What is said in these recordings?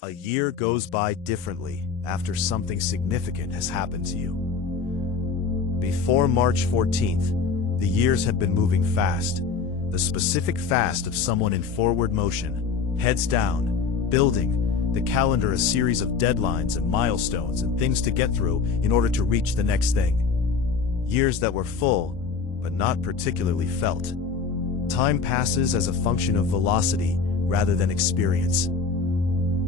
A year goes by differently after something significant has happened to you. Before March 14th, the years had been moving fast, the specific fast of someone in forward motion, heads down, building the calendar a series of deadlines and milestones and things to get through in order to reach the next thing. Years that were full, but not particularly felt. Time passes as a function of velocity rather than experience.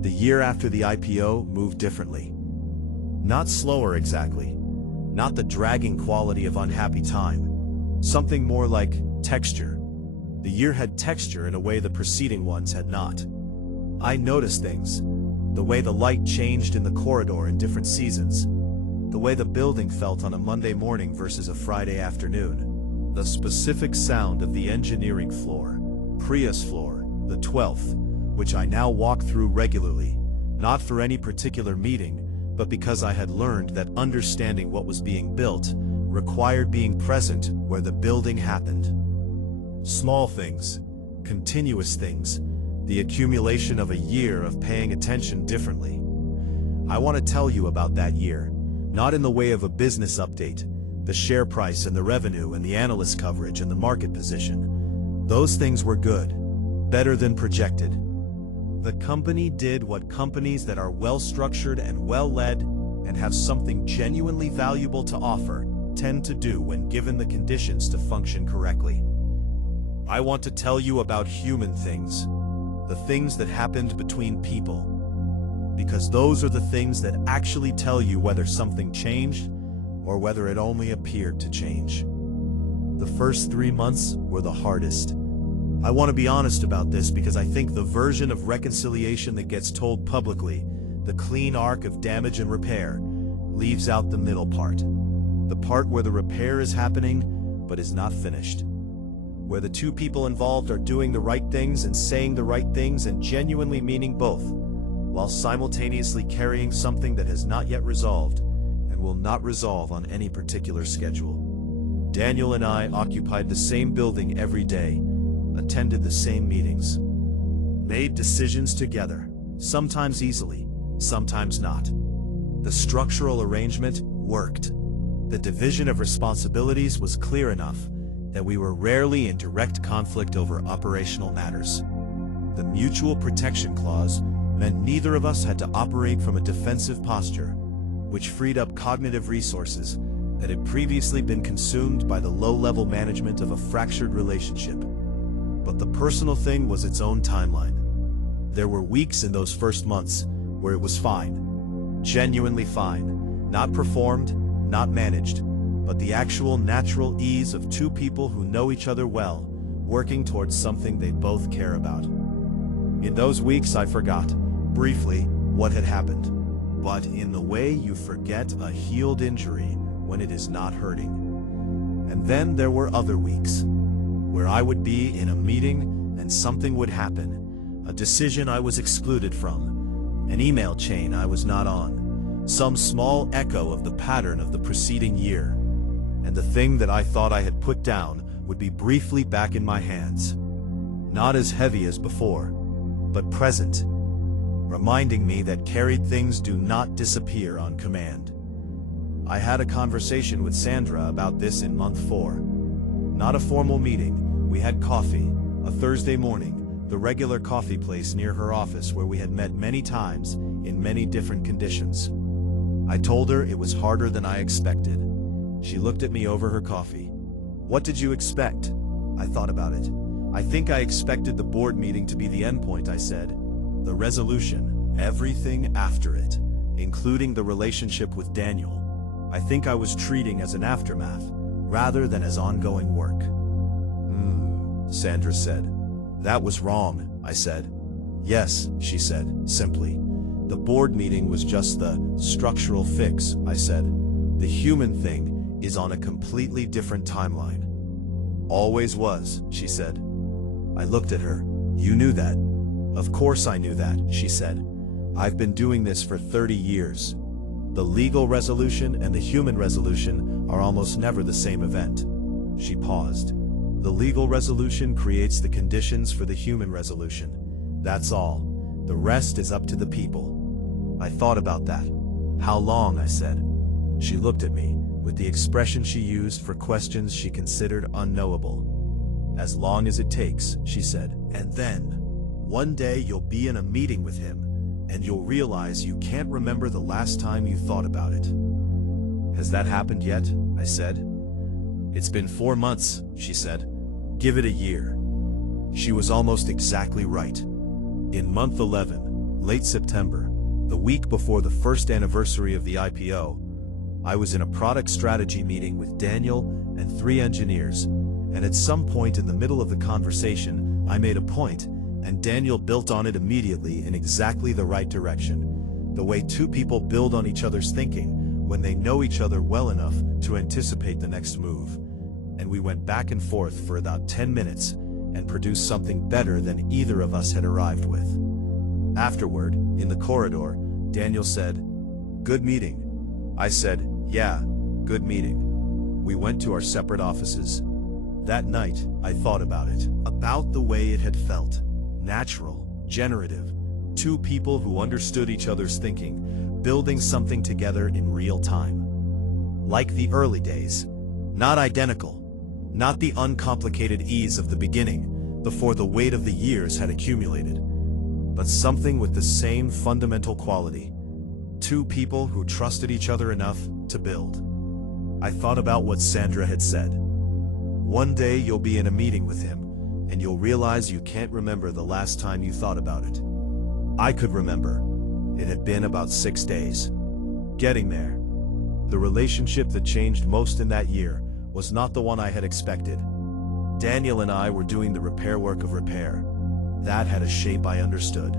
The year after the IPO moved differently. Not slower exactly, not the dragging quality of unhappy time. Something more like texture. The year had texture in a way the preceding ones had not. I noticed things. The way the light changed in the corridor in different seasons. The way the building felt on a Monday morning versus a Friday afternoon. The specific sound of the engineering floor, Prius floor, the 12th, which I now walk through regularly, not for any particular meeting, but because I had learned that understanding what was being built required being present where the building happened. Small things, continuous things, the accumulation of a year of paying attention differently. I want to tell you about that year, not in the way of a business update, the share price and the revenue and the analyst coverage and the market position. Those things were good, better than projected. The company did what companies that are well-structured and well-led and have something genuinely valuable to offer tend to do when given the conditions to function correctly. I want to tell you about human things, the things that happened between people, because those are the things that actually tell you whether something changed or whether it only appeared to change. The first 3 months were the hardest. I want to be honest about this because I think the version of reconciliation that gets told publicly, the clean arc of damage and repair, leaves out the middle part. The part where the repair is happening, but is not finished. Where the two people involved are doing the right things and saying the right things and genuinely meaning both, while simultaneously carrying something that has not yet resolved and will not resolve on any particular schedule. Daniel and I occupied the same building every day, attended the same meetings, made decisions together, sometimes easily, sometimes not. The structural arrangement worked. The division of responsibilities was clear enough that we were rarely in direct conflict over operational matters. The mutual protection clause meant neither of us had to operate from a defensive posture, which freed up cognitive resources that had previously been consumed by the low-level management of a fractured relationship. But the personal thing was its own timeline. There were weeks in those first months where it was fine, genuinely fine, not performed, not managed, but the actual natural ease of two people who know each other well, working towards something they both care about. In those weeks I forgot, briefly, what had happened, but in the way you forget a healed injury when it is not hurting. And then there were other weeks, where I would be in a meeting and something would happen, a decision I was excluded from, an email chain I was not on, some small echo of the pattern of the preceding year, and the thing that I thought I had put down would be briefly back in my hands. Not as heavy as before, but present, reminding me that carried things do not disappear on command. I had a conversation with Sandra about this in month 4. Not a formal meeting, we had coffee, a Thursday morning, the regular coffee place near her office where we had met many times in many different conditions. I told her it was harder than I expected. She looked at me over her coffee. What did you expect? I thought about it. I think I expected the board meeting to be the endpoint, I said. The resolution, everything after it, including the relationship with Daniel, I think I was treating as an aftermath, rather than as ongoing work. Sandra said. That was wrong, I said. Yes, she said, simply. The board meeting was just the structural fix, I said. The human thing is on a completely different timeline. Always was, she said. I looked at her. You knew that. Of course I knew that, she said. I've been doing this for 30 years. The legal resolution and the human resolution are almost never the same event. She paused. The legal resolution creates the conditions for the human resolution. That's all. The rest is up to the people. I thought about that. How long, I said. She looked at me, with the expression she used for questions she considered unknowable. As long as it takes, she said. And then, one day you'll be in a meeting with him, and you'll realize you can't remember the last time you thought about it. Has that happened yet? I said. It's been 4 months, she said. Give it a year. She was almost exactly right. In month 11, late September, the week before the first anniversary of the IPO, I was in a product strategy meeting with Daniel and 3 engineers, and at some point in the middle of the conversation, I made a point, and Daniel built on it immediately in exactly the right direction, the way 2 people build on each other's thinking when they know each other well enough to anticipate the next move. And we went back and forth for about 10 minutes and produced something better than either of us had arrived with. Afterward, in the corridor, Daniel said, "Good meeting." I said, "Yeah, good meeting." We went to our separate offices. That night, I thought about it, about the way it had felt. Natural, generative, 2 people who understood each other's thinking, building something together in real time. Like the early days. Not identical. Not the uncomplicated ease of the beginning, before the weight of the years had accumulated. But something with the same fundamental quality. 2 people who trusted each other enough to build. I thought about what Sandra had said. One day you'll be in a meeting with him, and you'll realize you can't remember the last time you thought about it. I could remember. It had been about 6 days. Getting there. The relationship that changed most in that year was not the one I had expected. Daniel and I were doing the repair work of repair. That had a shape I understood.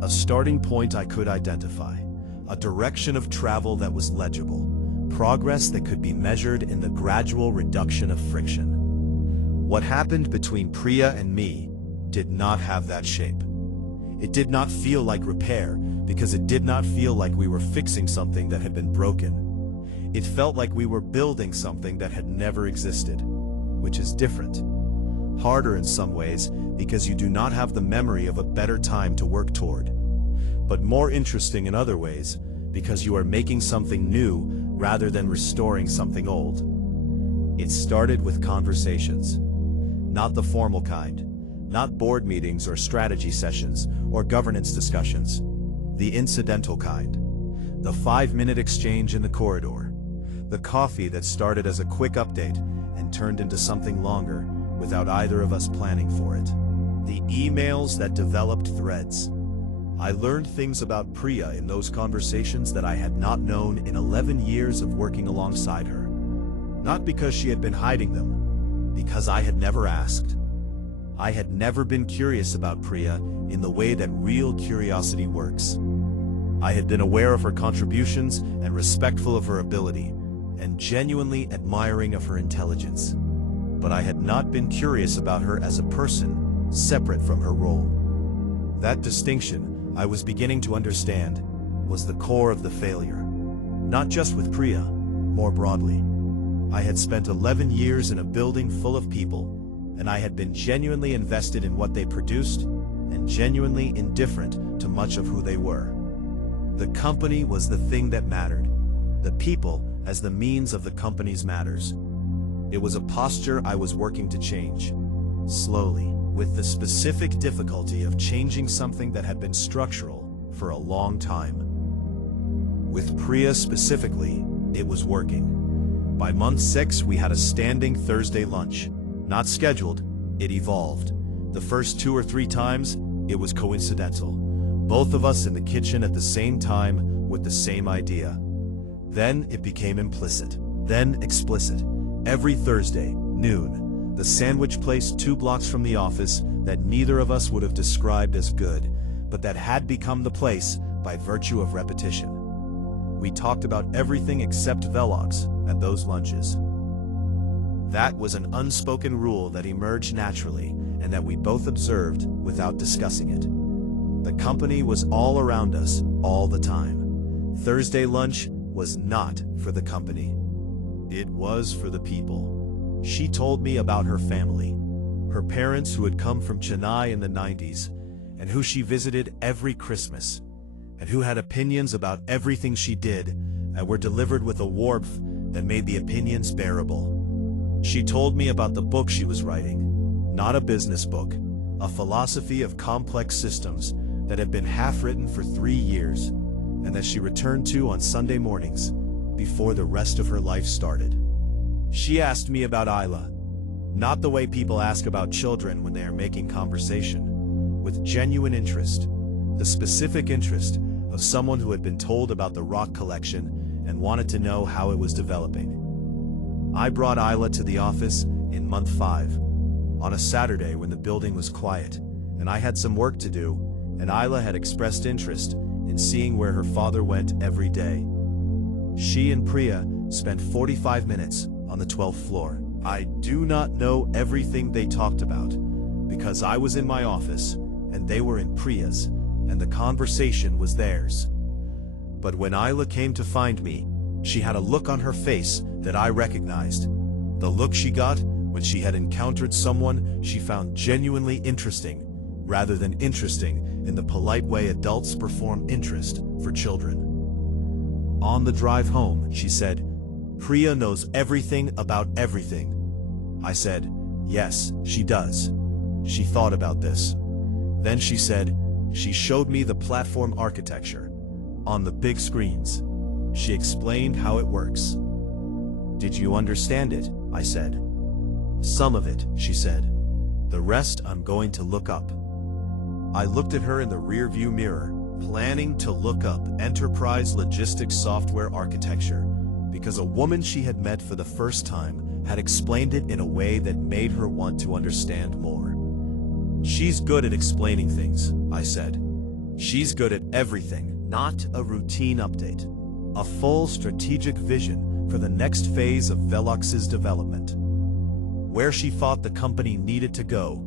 A starting point I could identify. A direction of travel that was legible. Progress that could be measured in the gradual reduction of friction. What happened between Priya and me did not have that shape. It did not feel like repair because it did not feel like we were fixing something that had been broken. It felt like we were building something that had never existed, which is different. Harder in some ways because you do not have the memory of a better time to work toward. But more interesting in other ways because you are making something new rather than restoring something old. It started with conversations. Not the formal kind. Not board meetings or strategy sessions or governance discussions. The incidental kind. The 5-minute exchange in the corridor. The coffee that started as a quick update and turned into something longer without either of us planning for it. The emails that developed threads. I learned things about Priya in those conversations that I had not known in 11 years of working alongside her. Not because she had been hiding them, because I had never asked. I had never been curious about Priya in the way that real curiosity works. I had been aware of her contributions and respectful of her ability, and genuinely admiring of her intelligence. But I had not been curious about her as a person, separate from her role. That distinction, I was beginning to understand, was the core of the failure. Not just with Priya, more broadly. I had spent 11 years in a building full of people, and I had been genuinely invested in what they produced, and genuinely indifferent to much of who they were. The company was the thing that mattered. The people as the means of the company's matters. It was a posture I was working to change. Slowly, with the specific difficulty of changing something that had been structural for a long time. With Priya specifically, it was working. By month 6, we had a standing Thursday lunch. Not scheduled, it evolved. The first 2 or 3 times, it was coincidental. Both of us in the kitchen at the same time with the same idea. Then it became implicit, then explicit. Every Thursday, noon, the sandwich place 2 blocks from the office that neither of us would have described as good, but that had become the place by virtue of repetition. We talked about everything except VELOX at those lunches. That was an unspoken rule that emerged naturally and that we both observed without discussing it. The company was all around us all the time. Thursday lunch was not for the company. It was for the people. She told me about her family, her parents who had come from Chennai in the 90s, and who she visited every Christmas, and who had opinions about everything she did, and were delivered with a warmth that made the opinions bearable. She told me about the book she was writing, not a business book, a philosophy of complex systems that had been half-written for 3 years, and that she returned to on Sunday mornings before the rest of her life started. She asked me about Isla, not the way people ask about children when they are making conversation, with genuine interest, the specific interest of someone who had been told about the rock collection and wanted to know how it was developing. I brought Isla to the office in month 5, on a Saturday when the building was quiet, and I had some work to do, and Isla had expressed interest in seeing where her father went every day. She and Priya spent 45 minutes on the 12th floor. I do not know everything they talked about, because I was in my office, and they were in Priya's, and the conversation was theirs. But when Isla came to find me, she had a look on her face that I recognized. The look she got when she had encountered someone she found genuinely interesting, rather than interesting in the polite way adults perform interest for children. On the drive home, she said, "Priya knows everything about everything." I said, "Yes, she does." She thought about this. Then she said, "She showed me the platform architecture on the big screens. She explained how it works." "Did you understand it?" I said. "Some of it," she said. "The rest I'm going to look up." I looked at her in the rearview mirror, planning to look up enterprise logistics software architecture, because a woman she had met for the first time had explained it in a way that made her want to understand more. "She's good at explaining things," I said. "She's good at everything, not a routine update. A full strategic vision for the next phase of VELOX's development. Where she thought the company needed to go,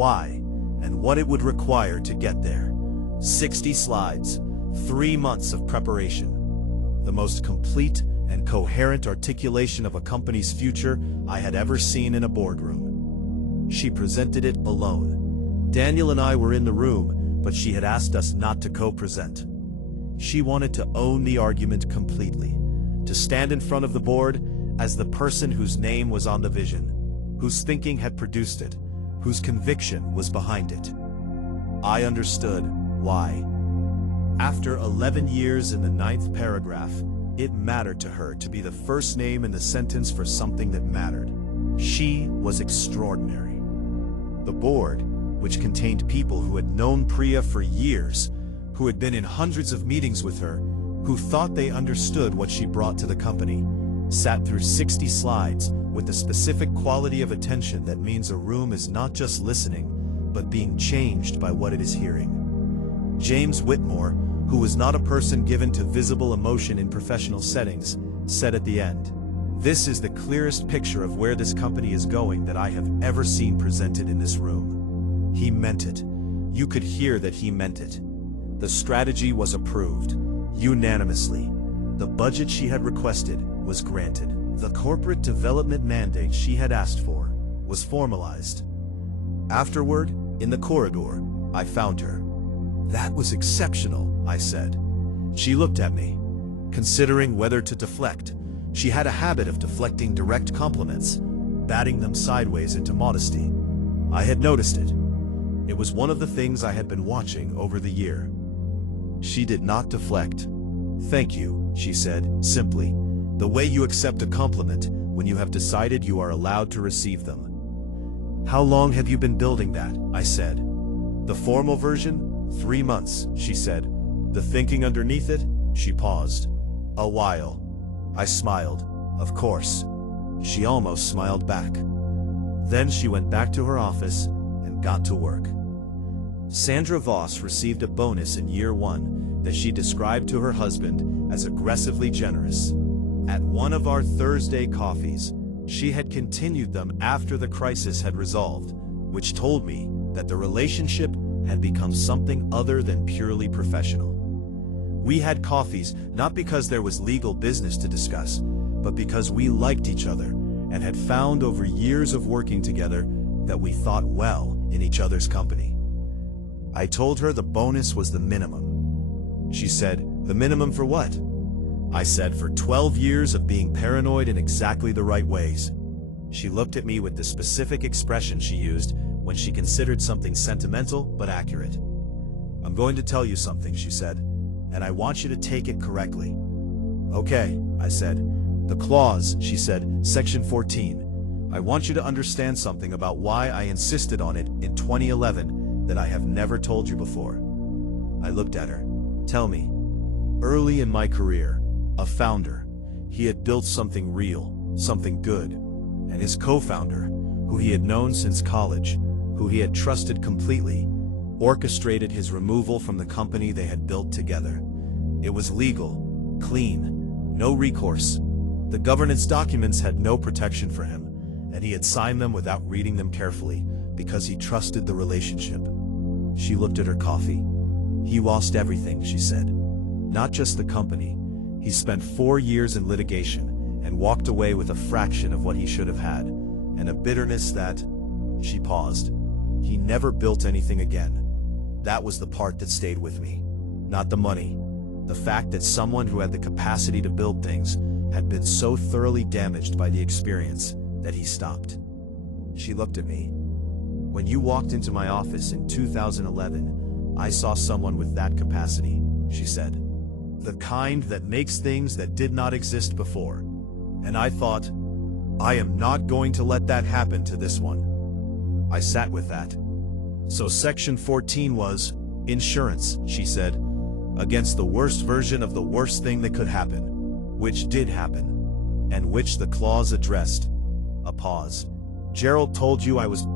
why, and what it would require to get there. 60 slides, 3 months of preparation. The most complete and coherent articulation of a company's future I had ever seen in a boardroom. She presented it alone. Daniel and I were in the room, but she had asked us not to co-present. She wanted to own the argument completely, to stand in front of the board as the person whose name was on the vision, whose thinking had produced it, whose conviction was behind it. I understood why. After 11 years in the 9th paragraph, it mattered to her to be the first name in the sentence for something that mattered. She was extraordinary. The board, which contained people who had known Priya for years, who had been in hundreds of meetings with her, who thought they understood what she brought to the company, sat through 60 slides with the specific quality of attention that means a room is not just listening, but being changed by what it is hearing. James Whitmore, who was not a person given to visible emotion in professional settings, said at the end, "This is the clearest picture of where this company is going that I have ever seen presented in this room." He meant it. You could hear that he meant it. The strategy was approved, unanimously. The budget she had requested was granted. The corporate development mandate she had asked for was formalized. Afterward, in the corridor, I found her. "That was exceptional," I said. She looked at me, considering whether to deflect. She had a habit of deflecting direct compliments, batting them sideways into modesty. I had noticed it. It was one of the things I had been watching over the year. She did not deflect. "Thank you," she said, simply, "the way you accept a compliment when you have decided you are allowed to receive them." "How long have you been building that?" I said. "The formal version? 3 months," she said. "The thinking underneath it?" She paused. "A while." I smiled. "Of course." She almost smiled back. Then she went back to her office and got to work. Sandra Voss received a bonus in year 1 that she described to her husband as aggressively generous. At one of our Thursday coffees, she had continued them after the crisis had resolved, which told me that the relationship had become something other than purely professional. We had coffees not because there was legal business to discuss, but because we liked each other and had found over years of working together that we thought well in each other's company. I told her the bonus was the minimum. She said, "The minimum for what?" I said, "For 12 years of being paranoid in exactly the right ways." She looked at me with the specific expression she used when she considered something sentimental but accurate. "I'm going to tell you something," she said, "and I want you to take it correctly." "Okay," I said. "The clause," she said, "Section 14. I want you to understand something about why I insisted on it in 2011 that I have never told you before." I looked at her. "Tell me." Early in my career, a founder, he had built something real, something good, and his co-founder, who he had known since college, who he had trusted completely, orchestrated his removal from the company they had built together. It was legal, clean, no recourse. The governance documents had no protection for him, and he had signed them without reading them carefully because he trusted the relationship. She looked at her coffee. "He lost everything," she said. "Not just the company. He spent 4 years in litigation and walked away with a fraction of what he should have had, and a bitterness that..." She paused. "He never built anything again." That was the part that stayed with me. Not the money. The fact that someone who had the capacity to build things had been so thoroughly damaged by the experience that he stopped. She looked at me. "When you walked into my office in 2011, I saw someone with that capacity," she said. "The kind that makes things that did not exist before. And I thought, I am not going to let that happen to this one." I sat with that. "So Section 14 was insurance," she said, "against the worst version of the worst thing that could happen, which did happen, and which the clause addressed." A pause. "Gerald told you I was